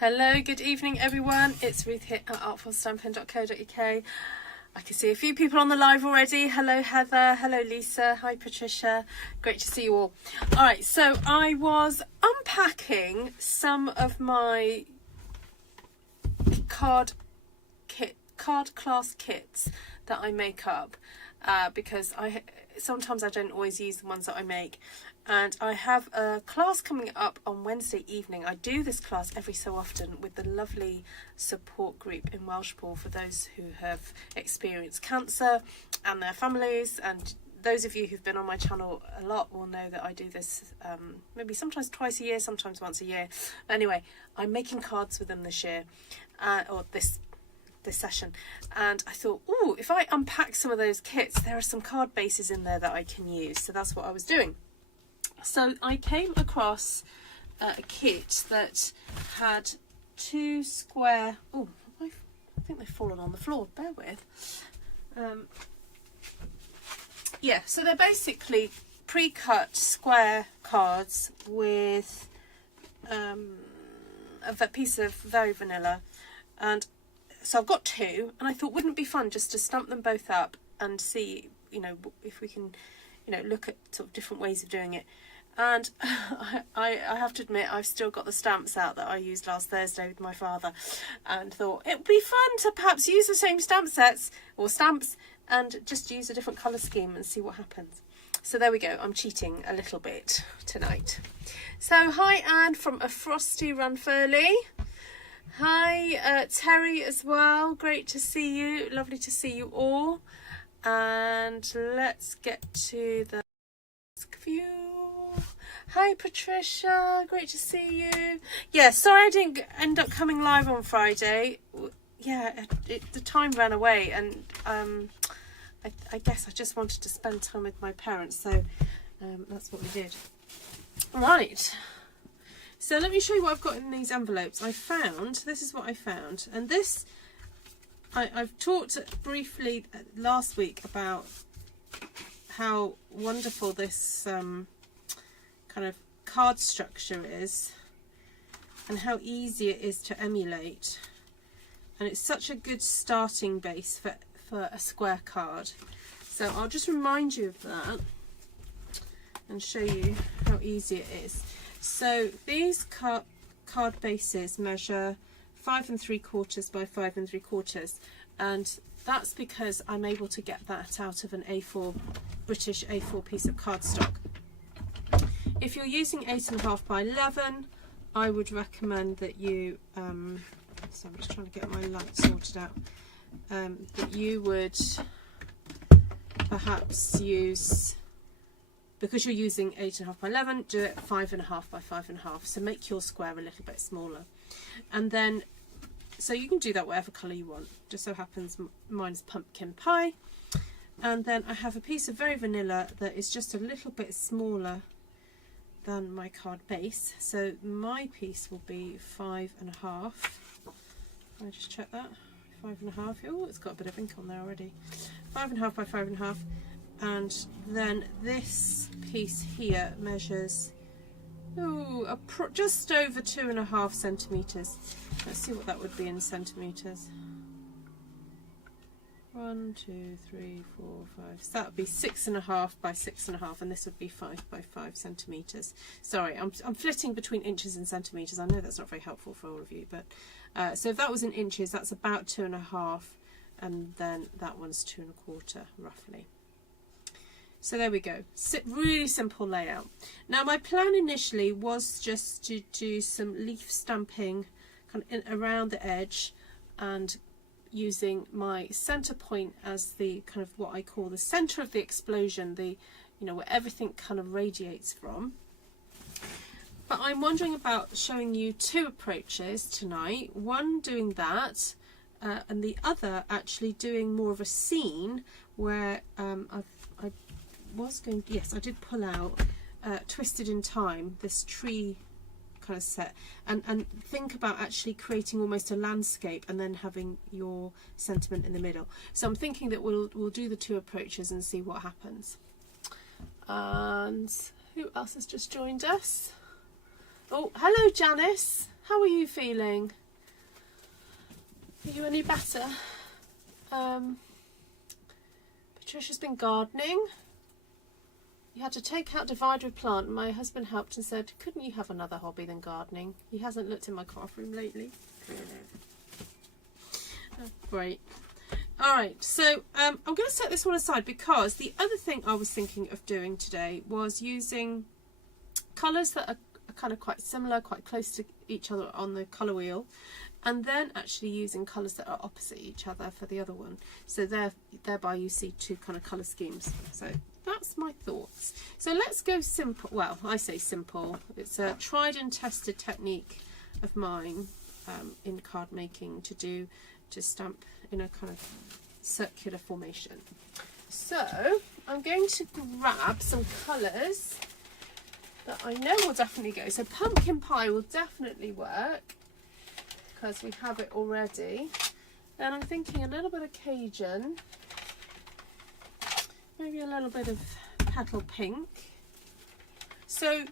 Hello, good evening everyone. It's Ruth here at artfulstampin.co.uk. I can see a few people on the live already. Hello Heather, hello Lisa, hi Patricia. Great to see you all. Alright, so I was unpacking some of my card class kits that I make up because sometimes I don't always use the ones that I make. And I have a class coming up on Wednesday evening. I do this class every so often with the lovely support group in Welshpool for those who have experienced cancer and their families. And those of you who've been on my channel a lot will know that I do this maybe sometimes twice a year, sometimes once a year. Anyway, I'm making cards with them this year, or this session. And I thought, ooh, if I unpack some of those kits, there are some card bases in there that I can use. So that's what I was doing. So I came across a kit that had two square, oh, I think they've fallen on the floor, bear with. Yeah, so they're basically pre-cut square cards with a piece of very vanilla. And so I've got two, and I thought, wouldn't it be fun just to stamp them both up and see, you know, if we can, you know, look at sort of different ways of doing it. And I have to admit, I've still got the stamps out that I used last Thursday with my father, and thought it would be fun to perhaps use the same stamp sets or stamps and just use a different colour scheme and see what happens. So there we go, I'm cheating a little bit tonight. So hi Anne from A Frosty Runfurly. Hi Terry as well, great to see you, lovely to see you all. And let's get to the view. Hi Patricia, great to see you. Yeah, sorry I didn't end up coming live on Friday. Yeah, the time ran away, and I guess I just wanted to spend time with my parents, so that's what we did. Right, so let me show you what I've got in these envelopes. This is what I found, and this I've talked briefly last week about how wonderful this kind of card structure is and how easy it is to emulate, and it's such a good starting base for a square card. So I'll just remind you of that and show you how easy it is. So these card bases measure 5 3/4 by 5 3/4, and that's because I'm able to get that out of an A4 British A4 piece of cardstock. If you're using 8.5 by 11, I would recommend that you so I'm just trying to get my light sorted out, that you would perhaps use, because you're using 8.5 by 11, do it 5.5 by 5.5, so make your square a little bit smaller. And then, so you can do that whatever colour you want. Just so happens mine's pumpkin pie. And then I have a piece of very vanilla that is just a little bit smaller than my card base. So my piece will be 5.5. Can I just check that? 5.5. Oh, it's got a bit of ink on there already. 5.5 by 5.5. And then this piece here measures just over 2.5 centimetres. Let's see what that would be in centimetres. 1, 2, 3, 4, 5. So that would be 6.5 by 6.5, and this would be 5 by 5 centimetres. Sorry, I'm flitting between inches and centimetres. I know that's not very helpful for all of you, but so if that was in inches, that's about 2.5, and then that one's 2.25 roughly. So there we go. Really simple layout. Now my plan initially was just to do some leaf stamping kind of around the edge, and using my center point as the kind of what I call the center of the explosion, the, you know, where everything kind of radiates from. But I'm wondering about showing you two approaches tonight, one doing that and the other actually doing more of a scene where I did pull out Twisted in Time, this tree kind of set, and think about actually creating almost a landscape and then having your sentiment in the middle. So I'm thinking that we'll do the two approaches and see what happens. And who else has just joined us? Oh, hello Janice. How are you feeling? Are you any better? Patricia's been gardening. You had to take out divider of plant. My husband helped and said, couldn't you have another hobby than gardening? He hasn't looked in my craft room lately. Oh, great. Alright, so I'm going to set this one aside because the other thing I was thinking of doing today was using colours that are kind of quite similar, quite close to each other on the colour wheel, and then actually using colours that are opposite each other for the other one. So thereby you see two kind of colour schemes. So that's my thoughts. So let's go simple. Well, I say simple. It's a tried and tested technique of mine in card making to stamp in a kind of circular formation. So I'm going to grab some colours that I know will definitely go. So pumpkin pie will definitely work because we have it already. Then I'm thinking a little bit of Cajun, maybe a little bit of petal pink. So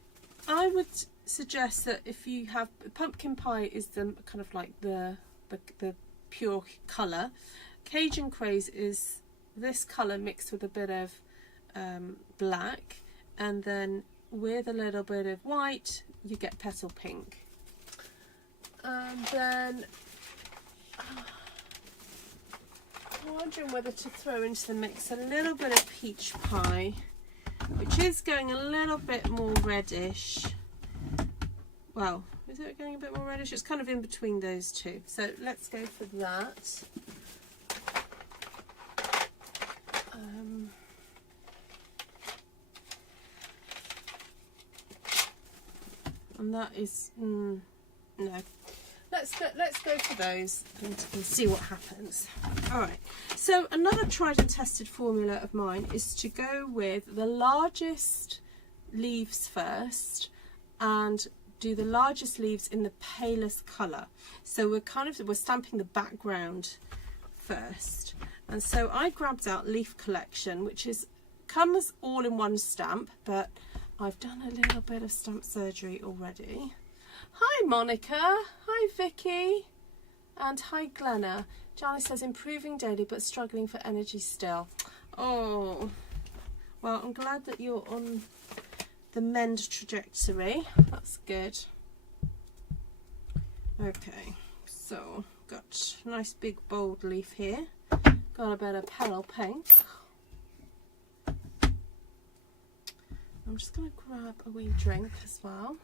I would suggest that if you have pumpkin pie is the kind of like the pure colour. Cajun craze is this colour mixed with a bit of black, and then with a little bit of white you get petal pink. And then I'm wondering whether to throw into the mix a little bit of peach pie, which is going a little bit more reddish. Well, is it going a bit more reddish? It's kind of in between those two. So let's go for that. And that is no. Let's go for those and see what happens. All right. So another tried and tested formula of mine is to go with the largest leaves first and do the largest leaves in the palest colour. So we're stamping the background first. And so I grabbed out Leaf Collection, which comes all in one stamp, but I've done a little bit of stamp surgery already. Hi Monica, hi Vicky, and hi Glenna. Janice says improving daily but struggling for energy still. Oh, well, I'm glad that you're on the mend trajectory. That's good. Okay, so got a nice big bold leaf here. Got a bit of petal pink. I'm just going to grab a wee drink as well.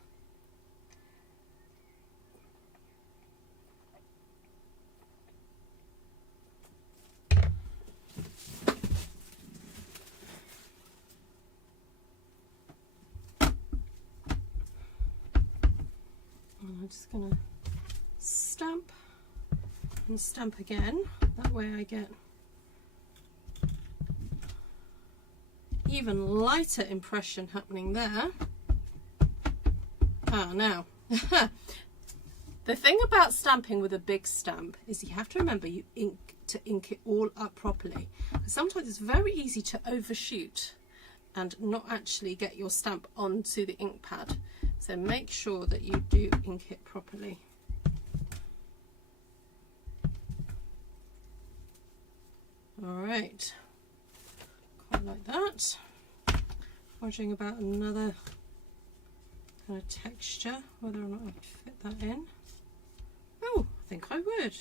I'm just going to stamp and stamp again. That way I get even lighter impression happening there. Ah, now the thing about stamping with a big stamp is you have to remember to ink it all up properly. Sometimes it's very easy to overshoot and not actually get your stamp onto the ink pad. So make sure that you do ink it properly. All right, quite like that. Wondering about another kind of texture, whether or not I could fit that in. Oh, I think I would.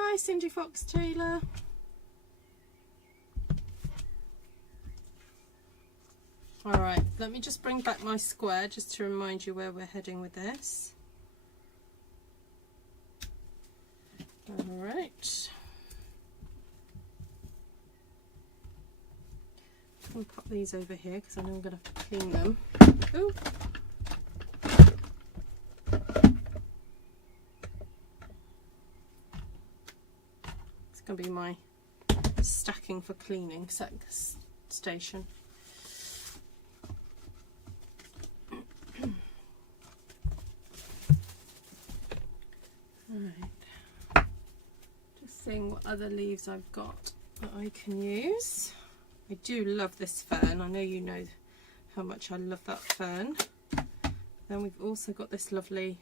Hi Cindy Fox Taylor. Alright, let me just bring back my square just to remind you where we're heading with this. Alright. I'm going to pop these over here because I know I'm going to have to clean them. Ooh. going to be my stacking for cleaning station. Right, just seeing what other leaves I've got that I can use. I do love this fern. I know you know how much I love that fern. Then we've also got this lovely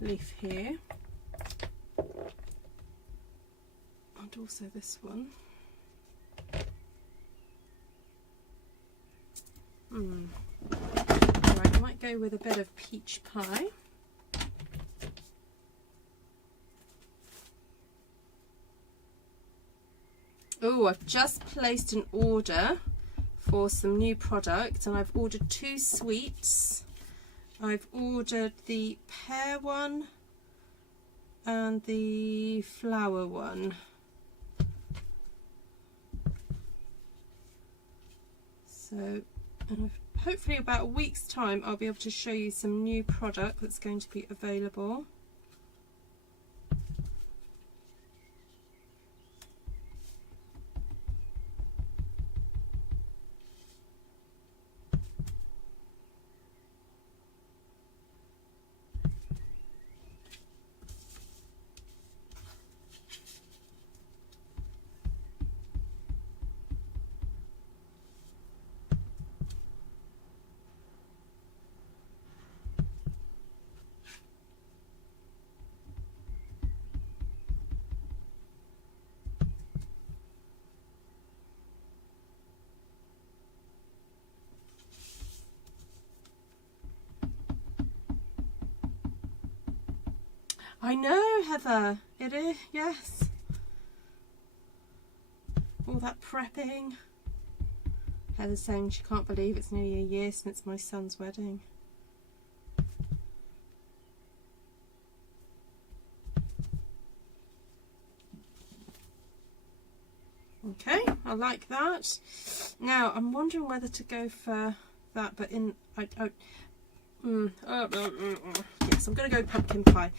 leaf here, and also this one. Right, I might go with a bit of peach pie. Oh, I've just placed an order for some new product, and I've ordered 2 sweets. I've ordered the pear one and the flower one. So, and hopefully about a week's time I'll be able to show you some new product that's going to be available. I know, Heather, it is, yes. All that prepping. Heather's saying she can't believe it's nearly a year since my son's wedding. Okay, I like that. Now, I'm wondering whether to go for that, but in... yes, I'm going to go pumpkin pie.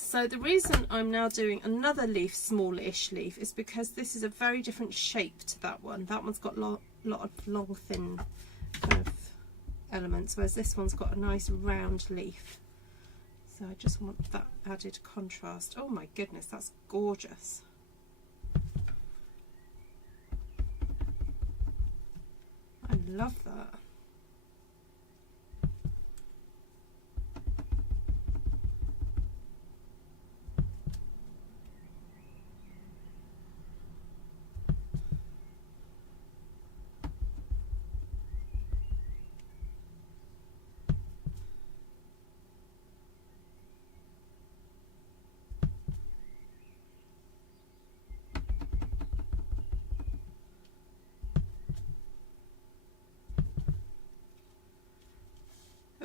So the reason I'm now doing another leaf, smallish leaf, is because this is a very different shape to that one. That one's got a lot of long, thin kind of elements, whereas this one's got a nice round leaf. So I just want that added contrast. Oh my goodness, that's gorgeous. I love that.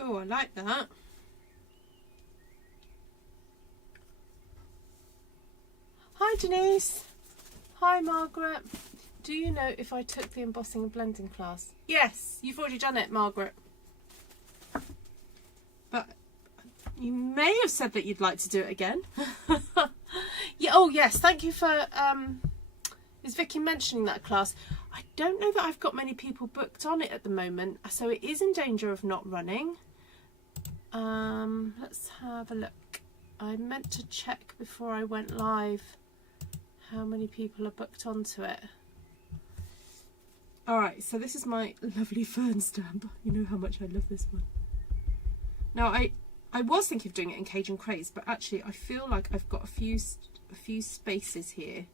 Oh, I like that. Hi Denise. Hi Margaret. Do you know if I took the embossing and blending class? Yes, you've already done it, Margaret. But you may have said that you'd like to do it again. Yeah. Oh yes, thank you for is Vicky mentioning that class. I don't know that I've got many people booked on it at the moment, so it is in danger of not running. Let's have a look. I meant to check before I went live how many people are booked onto it. Alright, so this is my lovely fern stamp. You know how much I love this one. Now I was thinking of doing it in Cajun Craze, but actually I feel like I've got a few spaces here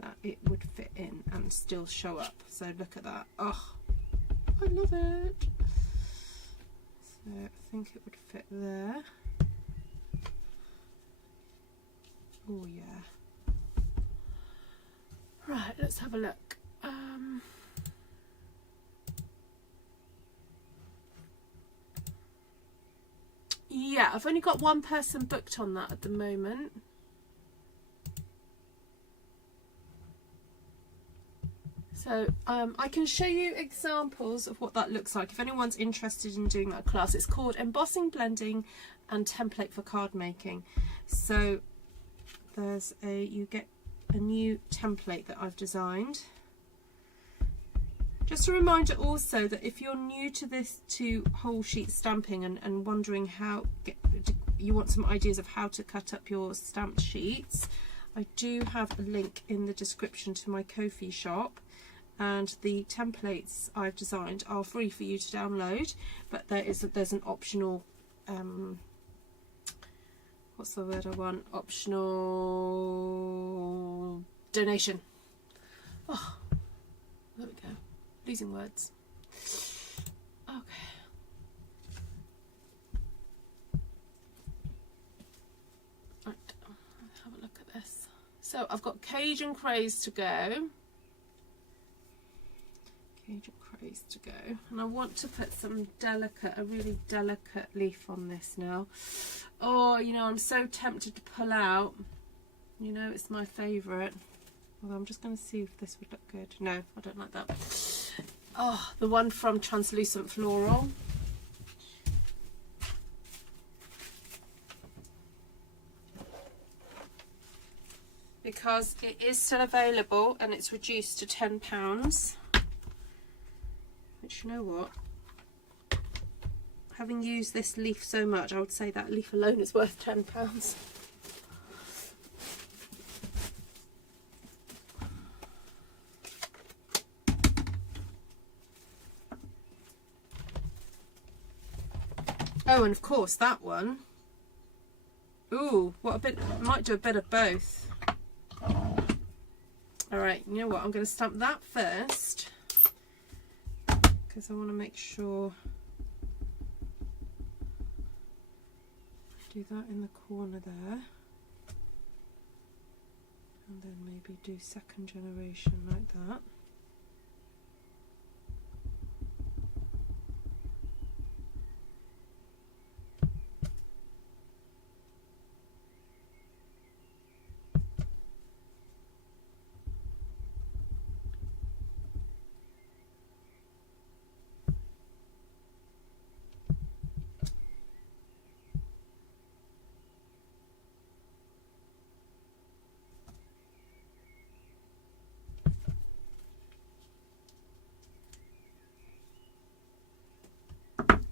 that it would fit in and still show up. So look at that. Oh, I love it. So I think it would fit there. Oh yeah. Right, let's have a look. Yeah, I've only got one person booked on that at the moment. So I can show you examples of what that looks like if anyone's interested in doing that class. It's called Embossing, Blending and Template for Card Making. So you get a new template that I've designed. Just a reminder also that if you're new to whole sheet stamping and wondering you want some ideas of how to cut up your stamped sheets, I do have a link in the description to my Ko-fi shop, and the templates I've designed are free for you to download, but there's an optional what's the word I want? Optional donation. Oh, there we go. Losing words. Okay. Right, let's have a look at this. So I've got Cajun Craze to go. Cajun Craze to go. And I want to put a really delicate leaf on this now. Oh, you know, I'm so tempted to pull out. You know, it's my favourite. Although I'm just going to see if this would look good. No, I don't like that. Oh, the one from Translucent Floral. Because it is still available and it's reduced to £10. Which, you know what? Having used this leaf so much, I would say that leaf alone is worth £10. Oh, and of course that one. Ooh, what a bit! Might do a bit of both. All right, you know what? I'm going to stamp that first because I want to make sure I do that in the corner there, and then maybe do second generation like that.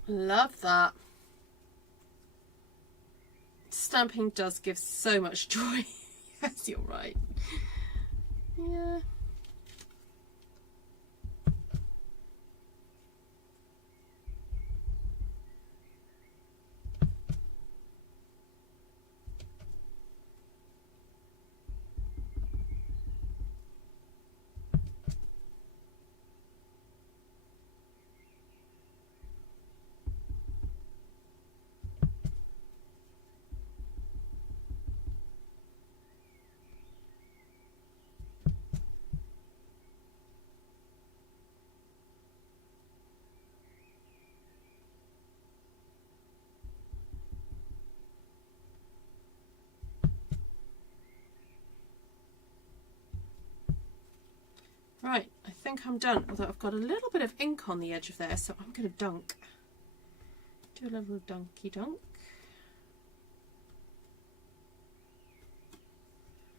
Love that. Stamping does give so much joy. Yes, you're right. Yeah. Right, I think I'm done, although I've got a little bit of ink on the edge of there, so I'm going to dunk. Do a little dunky dunk.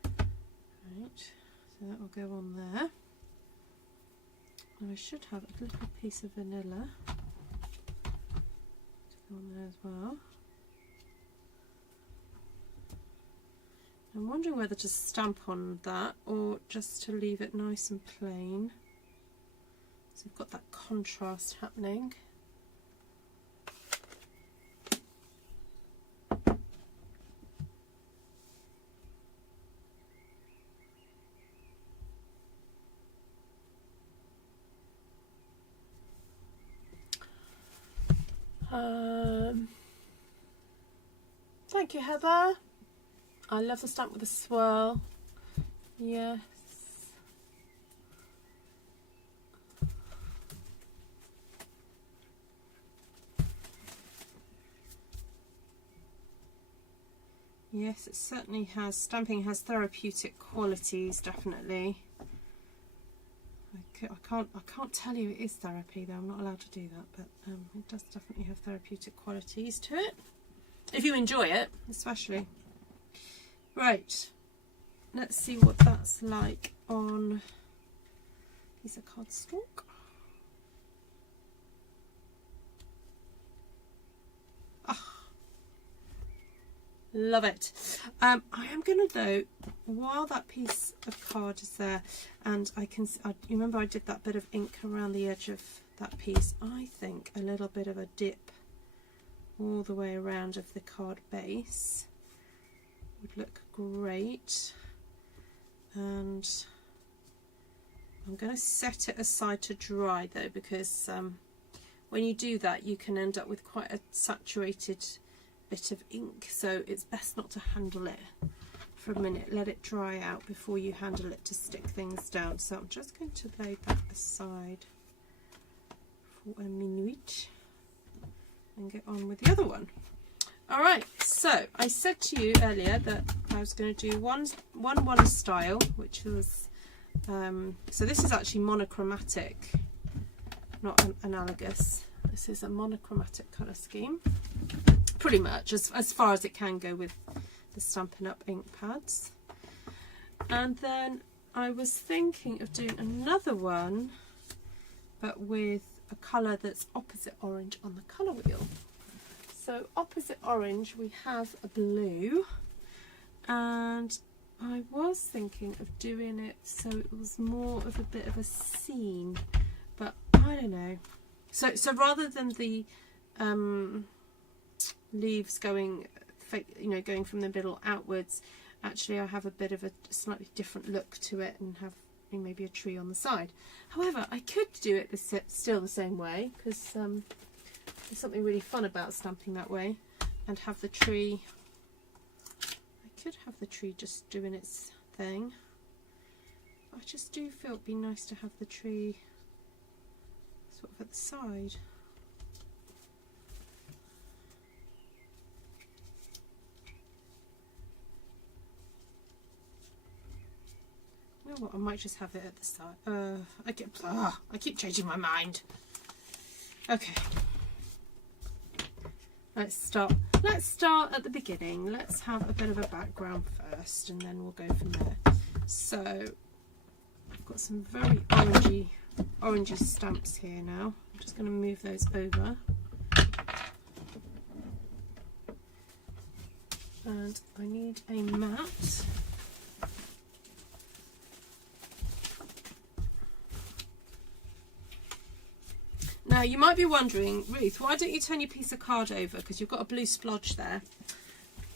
Right, so that will go on there. And I should have a little piece of vanilla to go on there as well. I'm wondering whether to stamp on that or just to leave it nice and plain. So we've got that contrast happening. Thank you, Heather. I love the stamp with a swirl. Yes. Yes, it certainly has. Stamping has therapeutic qualities, definitely. I can't tell you it is therapy though. I'm not allowed to do that, but it does definitely have therapeutic qualities to it. If you enjoy it, especially. Right, let's see what that's like on a piece of cardstock. Love it. I am going to, though, while that piece of card is there, and you remember I did that bit of ink around the edge of that piece, I think a little bit of a dip all the way around of the card base would look great. And I'm going to set it aside to dry, though, because when you do that you can end up with quite a saturated bit of ink, so it's best not to handle it for a minute. Let it dry out before you handle it to stick things down. So I'm just going to lay that aside for a minute and get on with the other one. Alright, so I said to you earlier that I was going to do one style, which was so this is actually monochromatic, not analogous. This is a monochromatic colour scheme, pretty much as far as it can go with the Stampin' Up ink pads. And then I was thinking of doing another one, but with a colour that's opposite orange on the colour wheel. So opposite orange we have a blue, and I was thinking of doing it so it was more of a bit of a scene, but I don't know. So rather than the leaves going, going from the middle outwards, actually I have a bit of a slightly different look to it and have maybe a tree on the side. However, I could do it still the same way, because there's something really fun about stamping that way, and have the tree, I could have the tree just doing its thing. I just do feel it'd be nice to have the tree sort of at the side. You know what, I might just have it at the side. I keep changing my mind. Okay. Let's start at the beginning. Let's have a bit of a background first, and then we'll go from there. So I've got some very orangey stamps here now. I'm just going to move those over. And I need a mat. Now you might be wondering, Ruth, why don't you turn your piece of card over, because you've got a blue splodge there.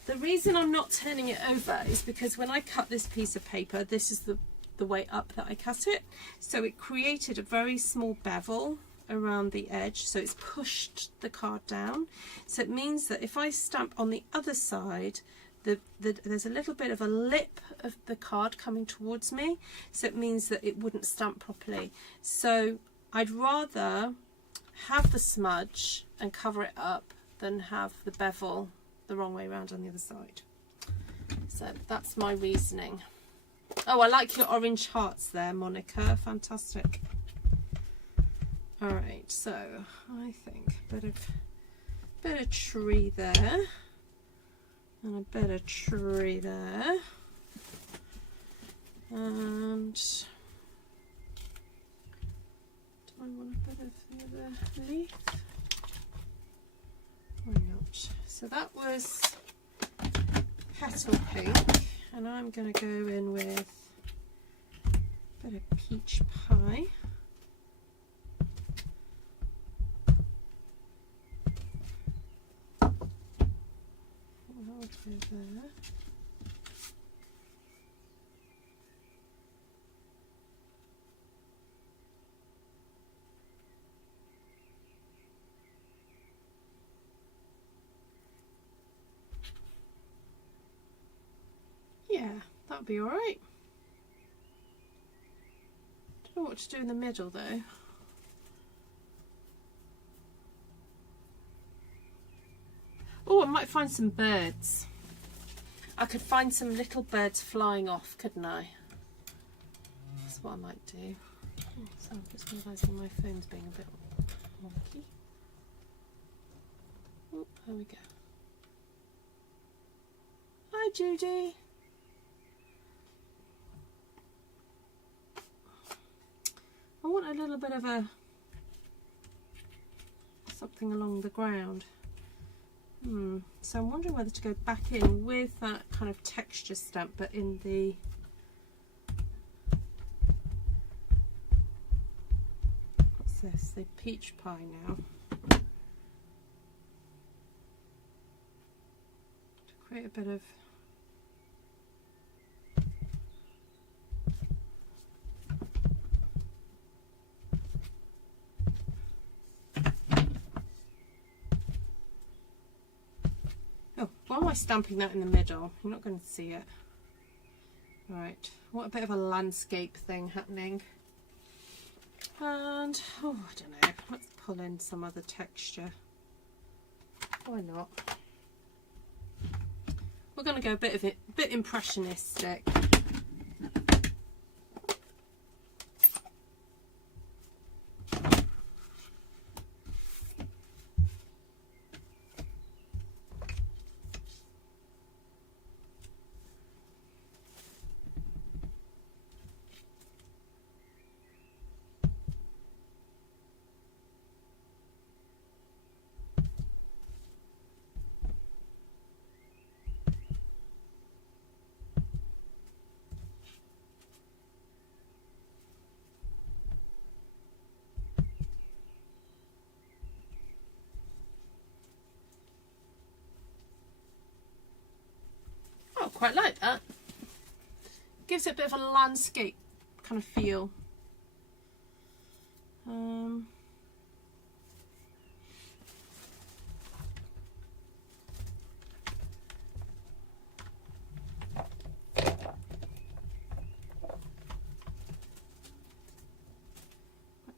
The reason I'm not turning it over is because when I cut this piece of paper, this is the way up that I cut it, so it created a very small bevel around the edge, so it's pushed the card down. So it means that if I stamp on the other side, there's a little bit of a lip of the card coming towards me, so it means that it wouldn't stamp properly. So I'd rather have the smudge and cover it up than have the bevel the wrong way around on the other side. So that's my reasoning. Oh, I like your orange hearts there, Monica. Fantastic. All right, so I think a bit of tree there, and a bit of tree there, and do I want a bit of the other leaf? Why not? So that was petal pink, and I'm going to go in with a bit of peach pie. I'll go there. Yeah, that'll be alright. Don't know what to do in the middle though. Oh, I might find some birds. I could find some little birds flying off, couldn't I? That's what I might do. Oh, so I'm just realising my phone's being a bit wonky. Oh, there we go. Hi, Judy. want a little bit of a something along the ground. So I'm wondering whether to go back in with that kind of texture stamp, but in the what's this? The peach pie now. To create a bit of why am I stamping that in the middle? You're not going to see it. Right, what a bit of a landscape thing happening. And, oh, I don't know, let's pull in some other texture. Why not? We're going to go a bit impressionistic. Oh, quite like that. Gives it a bit of a landscape kind of feel. I'll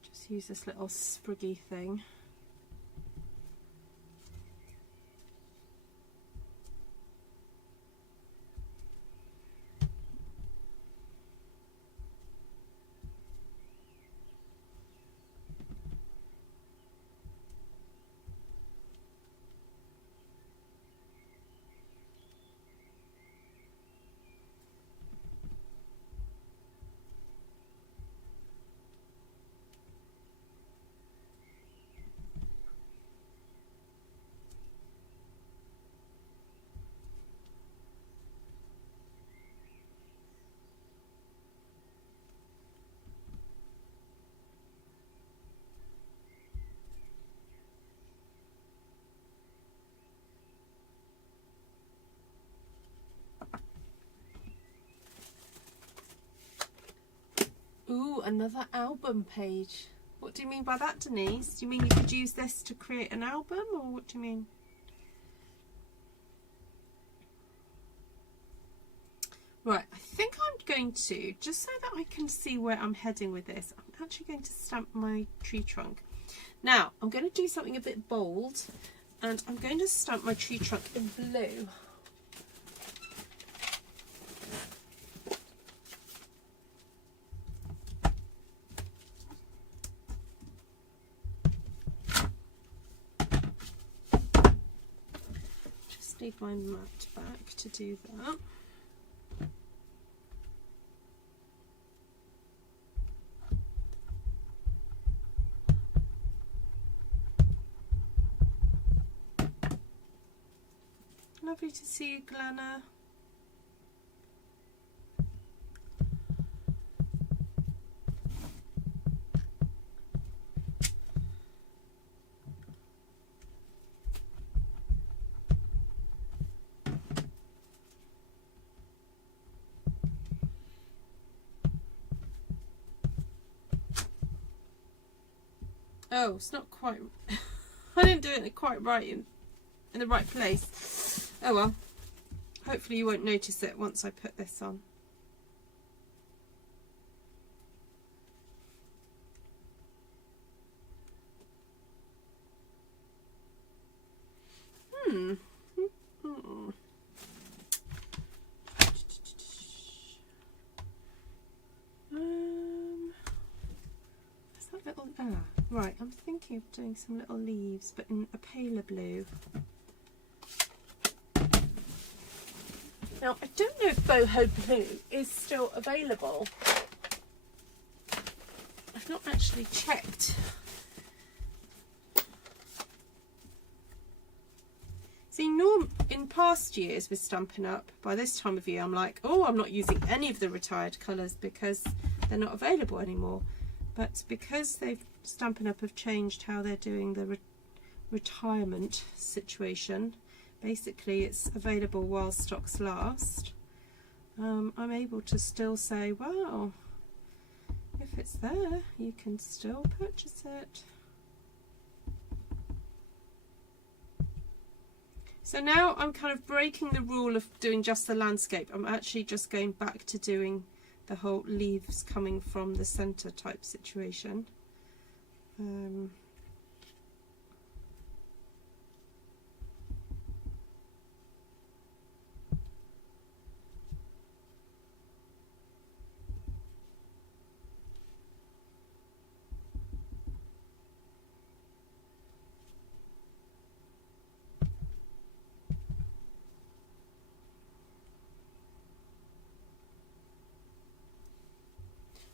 just use this little spriggy thing. Ooh, another album page. What do you mean by that, Denise? Do you mean you could use this to create an album, or what do you mean? Right, I think I'm going to, just so that I can see where I'm heading with this, I'm actually going to stamp my tree trunk. Now, I'm going to do something a bit bold, and I'm going to stamp my tree trunk in blue. Need my mat back to do that. Lovely to see you, Glenna. Oh, it's not quite. I didn't do it quite right in the right place. Oh well. Hopefully you won't notice it once I put this on. Right, I'm thinking of doing some little leaves, but in a paler blue. Now, I don't know if boho blue is still available. I've not actually checked. See, in past years with Stampin' Up, by this time of year, I'm like, oh, I'm not using any of the retired colours because they're not available anymore. But because Stampin' Up have changed how they're doing the retirement situation, basically it's available while stocks last. I'm able to still say, well, if it's there, you can still purchase it. So now I'm kind of breaking the rule of doing just the landscape. I'm actually just going back to doing the whole leaves coming from the centre type situation.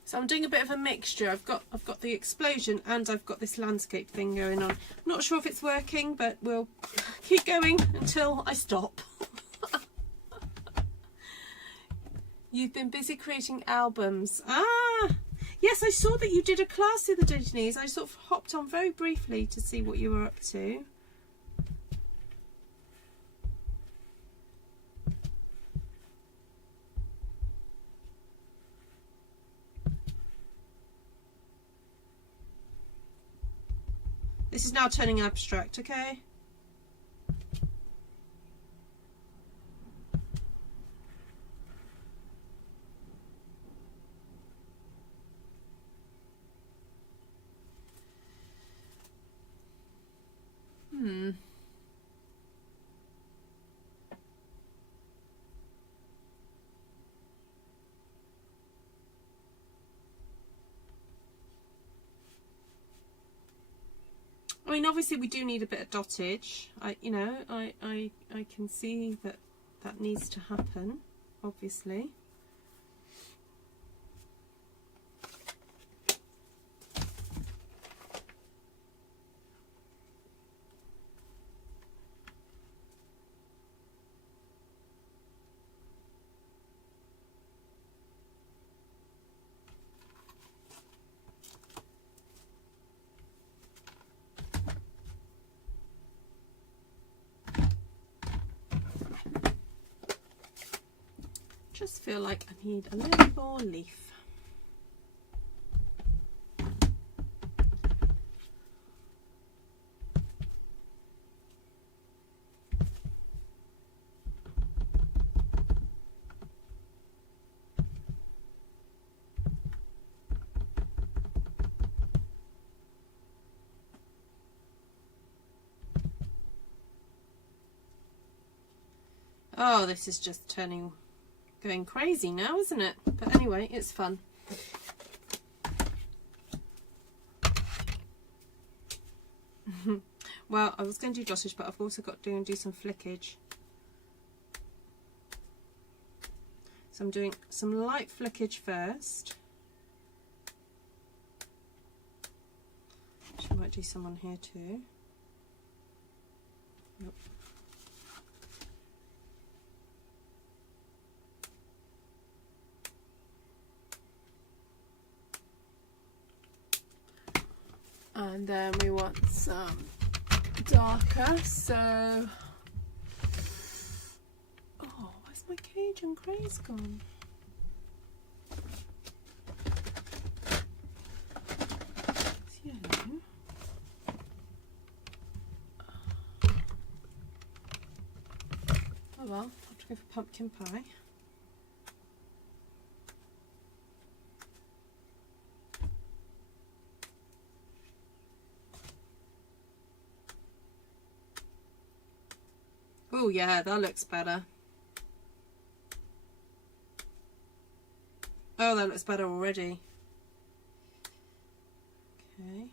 So I'm doing a bit of a mixture. I've got the explosion and I've got this landscape thing going on. I'm not sure if it's working, but we'll keep going until I stop. You've been busy creating albums. Ah, yes, I saw that you did a class the other day, Denise. I sort of hopped on very briefly to see what you were up to. This is now turning abstract, okay? I mean, obviously we do need a bit of dottage. I can see that needs to happen, obviously. Just feel like I need a little more leaf. Oh, this is just going crazy now, isn't it? But anyway, it's fun. Well, I was going to do dottage, but I've also got to do some flickage. So I'm doing some light flickage first. I might do some on here too. Nope. And then we want some darker, so... Oh, where's my Cajun craze gone? It's yellow. Oh well, I'll have to go for pumpkin pie. Oh yeah, that looks better. Oh, that looks better already. Okay.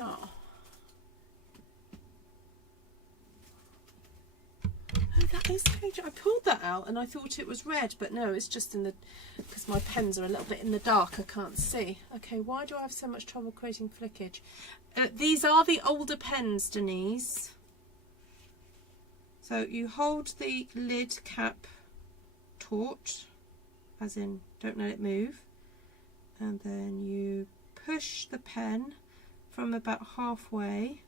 Oh. Oh, that this page, I pulled that out and I thought it was red, but no, it's just in the, because my pens are a little bit in the dark, I can't see. Okay, why do I have so much trouble creating flickage? These are the older pens, Denise. So you hold the lid cap taut, as in don't let it move, and then you push the pen from about halfway,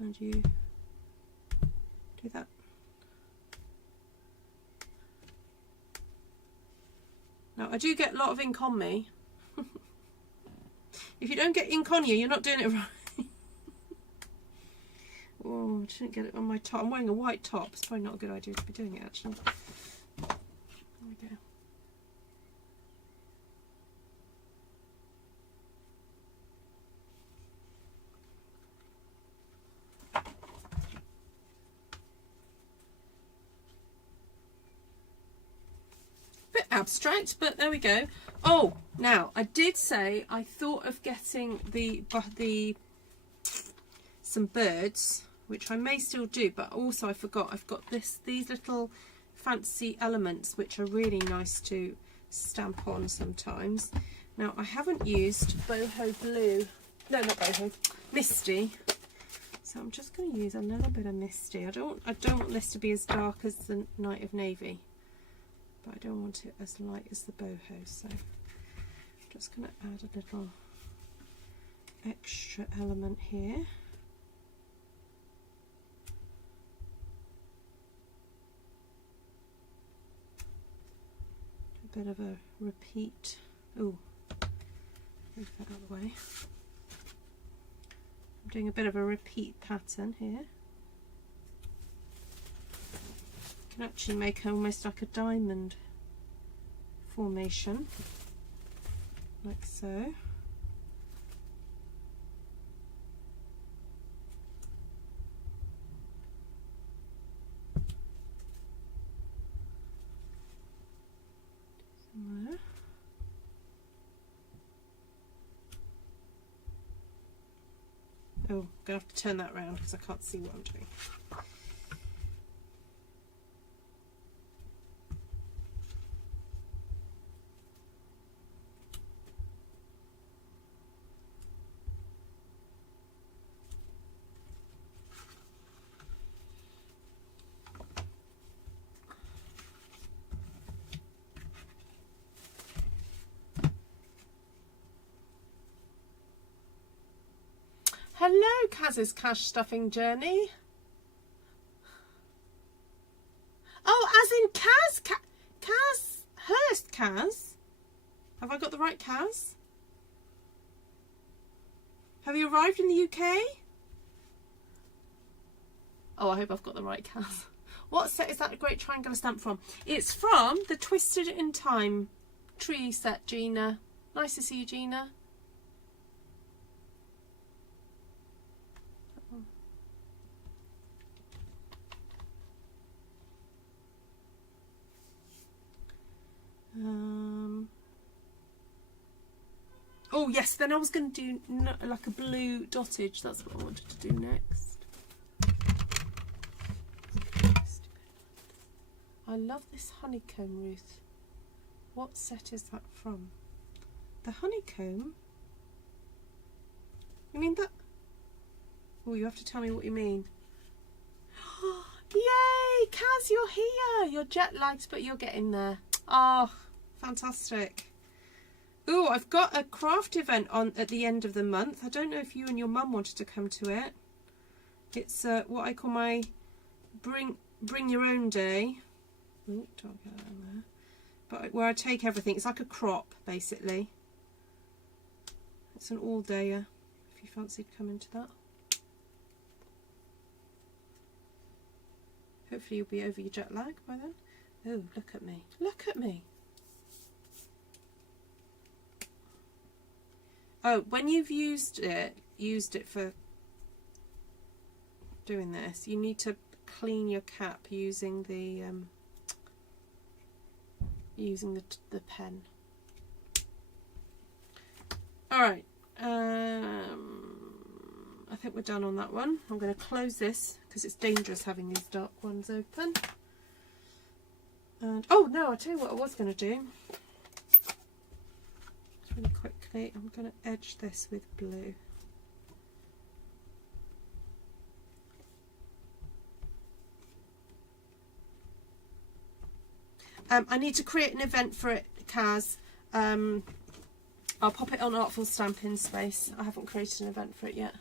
and you do that. Now I do get a lot of ink on me. If you don't get ink on you, you're not doing it right. Oh, I didn't get it on my top. I'm wearing a white top. It's probably not a good idea to be doing it actually. There we go. Abstract, but there we go. Oh, now I did say I thought of getting some birds, which I may still do, but also I forgot I've got these little fancy elements which are really nice to stamp on sometimes. Now I haven't used boho blue, no, not boho, misty, so I'm just going to use a little bit of misty. I don't want this to be as dark as the Night of Navy, but I don't want it as light as the boho, so I'm just going to add a little extra element here. A bit of a repeat. Ooh, move that out of the way. I'm doing a bit of a repeat pattern here. Can actually make almost like a diamond formation, like so. Somewhere. Oh, I'm gonna have to turn that around because I can't see what I'm doing. Hello, Kaz's Cash Stuffing Journey. Oh, as in Kaz? Kaz Hurst Kaz? Have I got the right Kaz? Have you arrived in the UK? Oh, I hope I've got the right Kaz. What set is that a great triangular stamp from? It's from the Twisted in Time tree set, Gina. Nice to see you, Gina. Oh yes, then I was going to do like a blue dottage. That's what I wanted to do next. I love this honeycomb, Ruth. What set is that from? The honeycomb? You mean that? Oh, you have to tell me what you mean. Yay, Kaz, you're here. You're jet lagged, but you're getting there. Oh, fantastic. Oh, I've got a craft event on at the end of the month. I don't know if you and your mum wanted to come to it. It's what I call my bring your own day. Ooh, don't get that in there. But where I take everything. It's like a crop, basically. It's an all-dayer, if you fancied coming to that. Hopefully you'll be over your jet lag by then. Oh, look at me. Look at me. Oh, when you've used it for doing this, you need to clean your cap using the pen. All right. I I think we're done on that one. I'm going to close this because it's dangerous having these dark ones open. And oh no, I'll tell you what I was going to do. Just really quickly, I'm going to edge this with blue. I need to create an event for it, Kaz. I'll pop it on Artful Stampin space. I haven't created an event for it yet.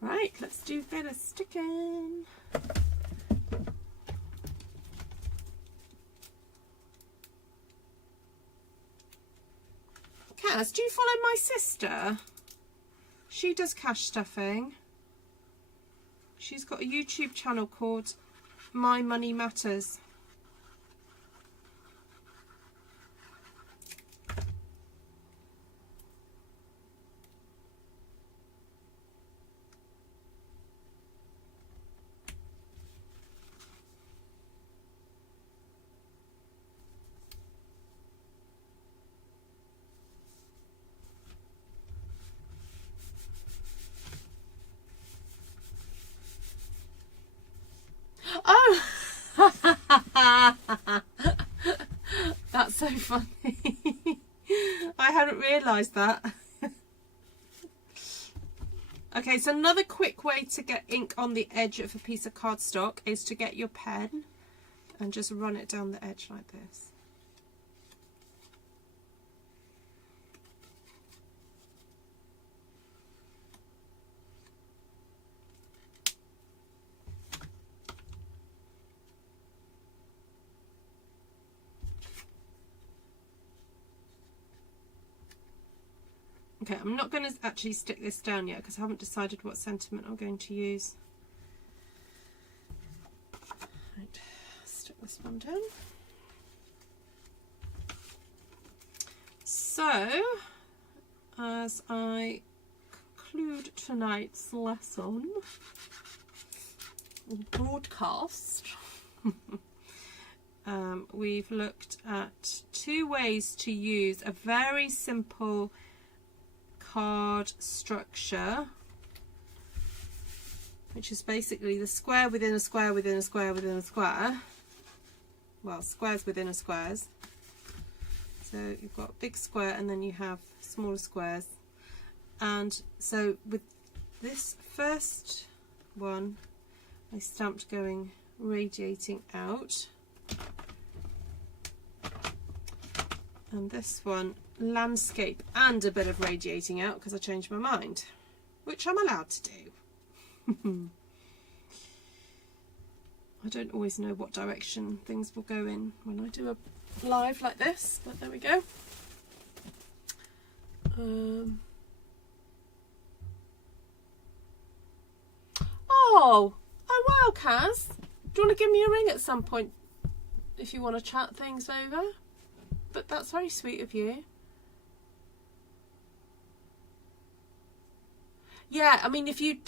Right, let's do a bit of sticking. Kaz, do you follow my sister? She does cash stuffing. She's got a YouTube channel called My Money Matters. Oh, that's so funny. I hadn't realised that. Okay, so another quick way to get ink on the edge of a piece of cardstock is to get your pen and just run it down the edge like this. Okay, I'm not going to actually stick this down yet because I haven't decided what sentiment I'm going to use. Right, stick this one down. So, as I conclude tonight's lesson, broadcast, we've looked at 2 ways to use a very simple card structure, which is basically the square within a square within a square within a square. Well, squares within a squares. So you've got a big square and then you have smaller squares. And so with this first one, I stamped going radiating out. And this one, landscape and a bit of radiating out because I changed my mind, which I'm allowed to do. I don't always know what direction things will go in when I do a live like this, but there we go. Oh wow, Kaz, do you want to give me a ring at some point if you want to chat things over? But that's very sweet of you. Yeah, I mean, if you've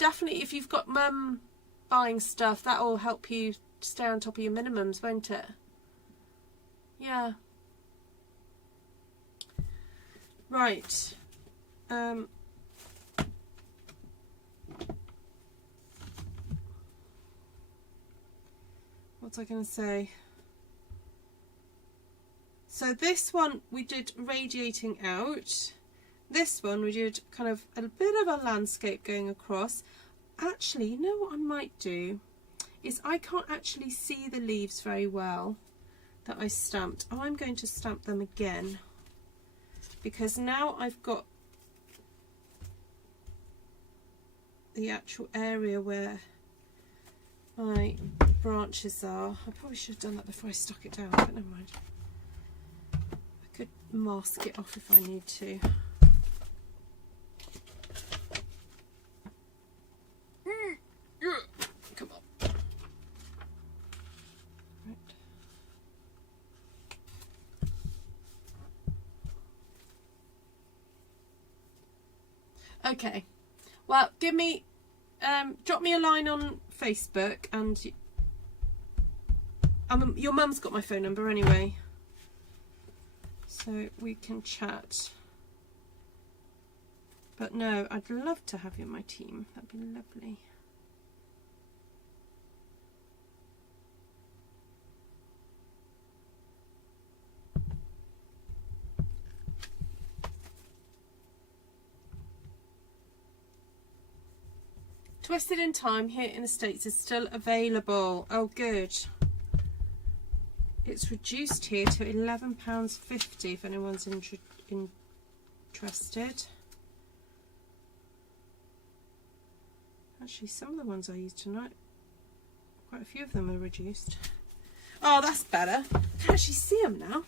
got mum buying stuff, that'll help you stay on top of your minimums, won't it? Yeah. Right. What's I going to say? So this one we did radiating out. This one we did kind of a bit of a landscape going across. Actually, you know what I might do is I can't actually see the leaves very well that I stamped. I'm going to stamp them again because now I've got the actual area where my branches are. I probably should have done that before I stuck it down, but never mind. I could mask it off if I need to. Come on. Right. Okay. Well, give me, drop me a line on Facebook, and your mum's got my phone number anyway, so we can chat. But no, I'd love to have you on my team. That'd be lovely. Twisted in Time here in the States is still available. Oh, good. It's reduced here to £11.50 if anyone's interested. Actually, some of the ones I used tonight, quite a few of them are reduced. Oh, that's better. I can actually see them now.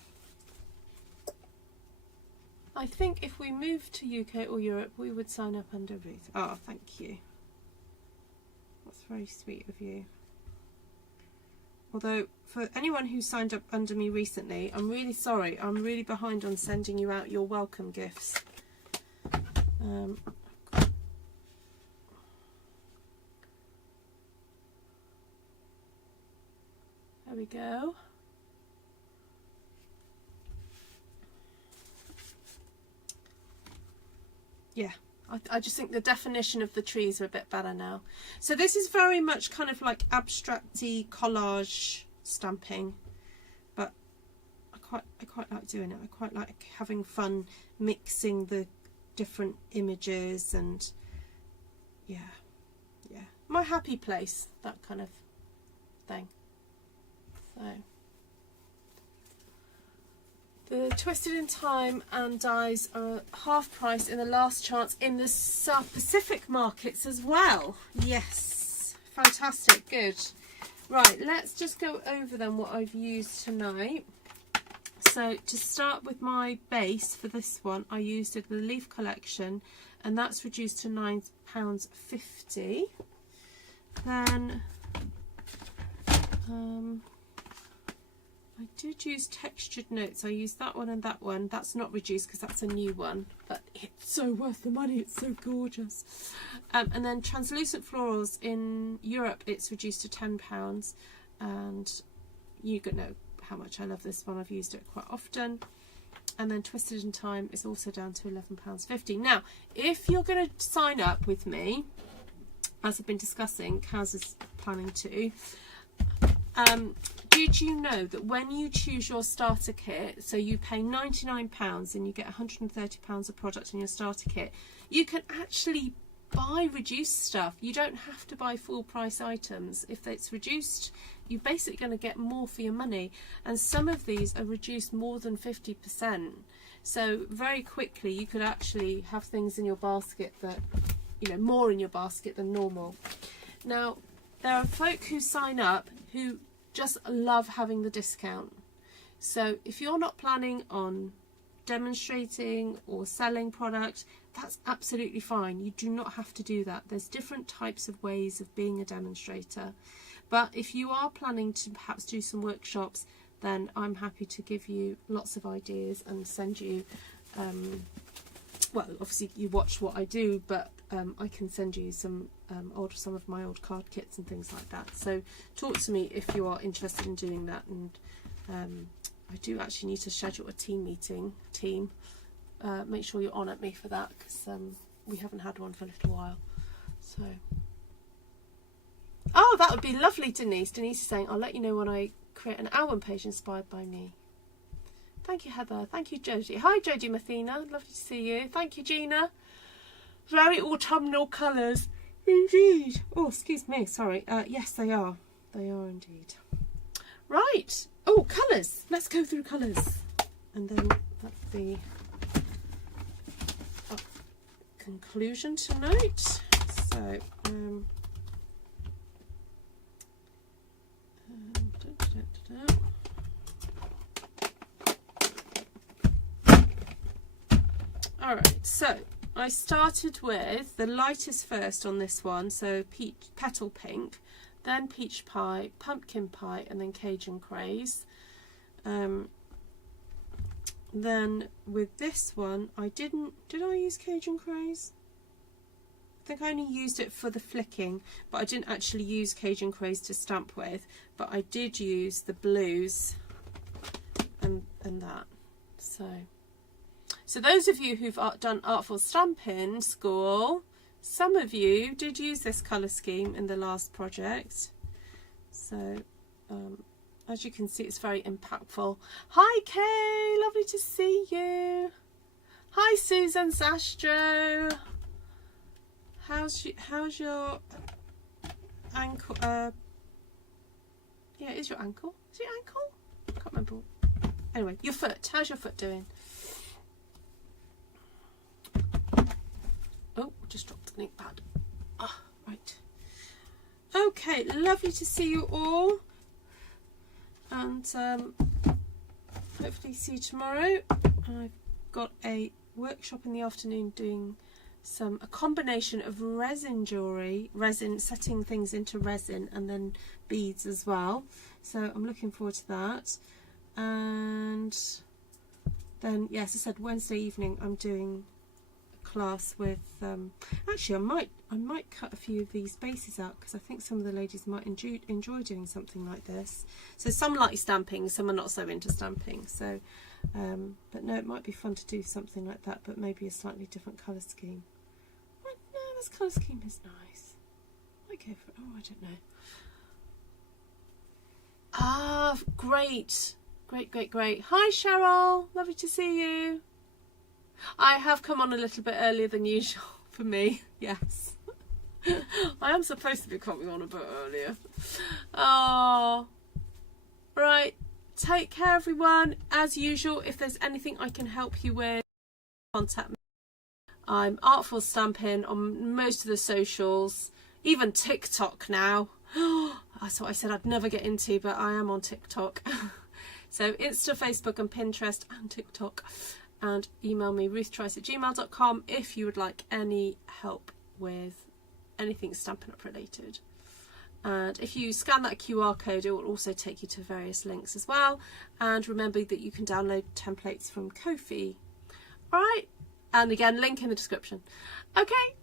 I think if we moved to UK or Europe, we would sign up under Ruth. Oh, thank you. That's very sweet of you. Although, for anyone who signed up under me recently, I'm really sorry. I'm really behind on sending you out your welcome gifts. There we go. Yeah. I just think the definition of the trees are a bit better now. So this is very much kind of like abstract-y collage stamping, but I quite like doing it. I quite like having fun mixing the different images, and yeah, my happy place, that kind of thing. So the Twisted in Time and dies are half price in the last chance in the South Pacific markets as well. Yes, fantastic, good. Right, let's just go over then what I've used tonight. So to start with my base for this one, I used the Leaf Collection, and that's reduced to £9.50. Then I did use Textured Notes. I used that one and that one. That's not reduced because that's a new one, but it's so worth the money. It's so gorgeous. And then Translucent Florals in Europe, it's reduced to £10, and you could know how much I love this one. I've used it quite often. And then Twisted in Time is also down to £11.50. Now, if you're going to sign up with me, as I've been discussing, Kaz is planning to, did you know that when you choose your starter kit, so you pay £99 and you get £130 of product in your starter kit, you can actually buy reduced stuff. You don't have to buy full price items. If it's reduced, you're basically going to get more for your money, and some of these are reduced more than 50%. So very quickly you could actually have things in your basket that, you know, more in your basket than normal. Now, there are folk who sign up who just love having the discount. So if you're not planning on demonstrating or selling product, that's absolutely fine. You do not have to do that. There's different types of ways of being a demonstrator. But if you are planning to perhaps do some workshops, then I'm happy to give you lots of ideas and send you, well, obviously you watch what I do, but I can send you some of my old card kits and things like that. So talk to me if you are interested in doing that. And I do actually need to schedule a team meeting. Make sure you're on at me for that, because we haven't had one for a little while. So, oh, that would be lovely, Denise. Denise is saying, I'll let you know when I create an album page inspired by me. Thank you, Heather. Thank you, Jodie. Hi, Jodie Mathena. Lovely to see you. Thank you, Gina. Very autumnal colours. Indeed. Oh, excuse me. Sorry. Yes, they are. They are indeed. Right. Oh, colours. Let's go through colours. And then that's the conclusion tonight. So, Alright, so I started with the lightest first on this one, so peach, petal pink, then peach pie, pumpkin pie, and then Cajun craze. Then with this one, did I use Cajun craze? I think I only used it for the flicking, but I didn't actually use Cajun Craze to stamp with, but I did use the blues and that. So those of you who've done Artful Stampin School, some of you did use this colour scheme in the last project. So as you can see, it's very impactful. Hi Kay, lovely to see you. Hi Susan Sastro. How's your ankle? Yeah, it is your ankle. Is it your ankle? I can't remember. Anyway, your foot. How's your foot doing? Oh, just dropped the ink pad. Ah, right. Okay, lovely to see you all. And hopefully see you tomorrow. I've got a workshop in the afternoon doing a combination of resin jewellery, setting things into resin, and then beads as well. So I'm looking forward to that. And then, yes, I said Wednesday evening I'm doing a class with actually I might cut a few of these bases out, because I think some of the ladies might enjoy doing something like this. So some like stamping, some are not so into stamping. So but no, it might be fun to do something like that, but maybe a slightly different colour scheme. Well, no, this colour scheme is nice. I go for it. Oh, I don't know. Ah, great. Great. Hi Cheryl, lovely to see you. I have come on a little bit earlier than usual for me, yes. I am supposed to be coming on a bit earlier. Oh, right. Take care everyone. As usual, if there's anything I can help you with, contact me. I'm Artful Stampin on most of the socials, even TikTok now. That's what I said I'd never get into, but I am on TikTok. So Insta, Facebook and Pinterest and TikTok. And email me ruthtrice@gmail.com if you would like any help with anything Stampin' Up related. And if you scan that QR code, it will also take you to various links as well. And remember that you can download templates from Ko-fi. All right, and again, link in the description. Okay,